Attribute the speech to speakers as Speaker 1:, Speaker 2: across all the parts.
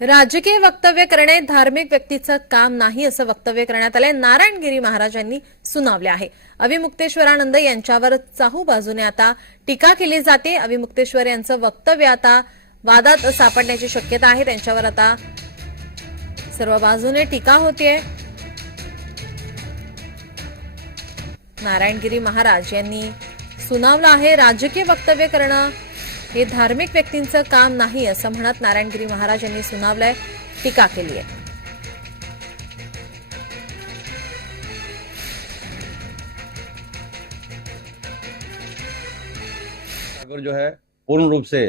Speaker 1: राजकीय वक्तव्य करणे धार्मिक व्यक्तीचं काम नाही असं वक्तव्य करण्यात आलंय. नारायणगिरी महाराजांनी सुनावले आहे. अविमुक्तेश्वरानंद यांच्यावर चाहू बाजूने आता टीका केली जाते. अविमुक्तेश्वर यांचं वक्तव्य आता वादात सापडण्याची शक्यता आहे. त्यांच्यावर आता सर्व बाजूने टीका होतीये. नारायणगिरी महाराज यांनी सुनावलं आहे. राजकीय वक्तव्य करणं हे धार्मिक व्यक्तींचं काम नाही असं नारायणगिरी महाराज यांनी टीका केली आहे.
Speaker 2: जो है, पूर्ण रूप से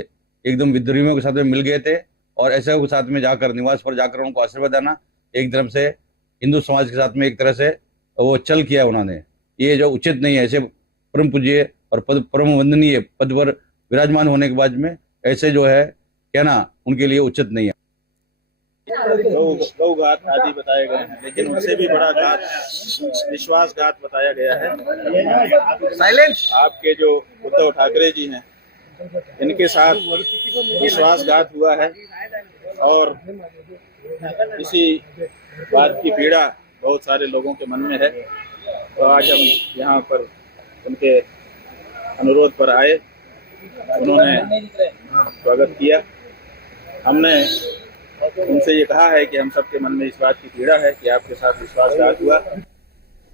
Speaker 2: एकदम विद्रोहियों के साथ में मिल गए थे और ऐसे के साथ में जाकर, निवास पर जाकर उनको आशीर्वाद देना एक तरफ़ से हिंदू समाज के साथ में एक तरह से वो चल किया उन्होंने। ये जो उचित नहीं है, ऐसे परम पूज्य और पद, परम वंदनीय पद पर विराजमान होने के बाद में ऐसे जो है कहना उनके लिए उचित नहीं है।
Speaker 3: गौ गौघात आदि बताए गए हैं लेकिन उनसे भी बड़ा घात विश्वासघात बताया गया है। साइलेंस। आपके जो उद्धव ठाकरे जी हैं इनके साथ विश्वासघात हुआ है और इसी बात की पीड़ा बहुत सारे लोगों के मन में है। तो आज हम यहाँ पर उनके अनुरोध पर आए। उन्होंने स्वागत किया। हमने उनसे ये कहा है कि हम सबके मन में इस बात की पीड़ा है कि आपके साथ विश्वासघात हुआ।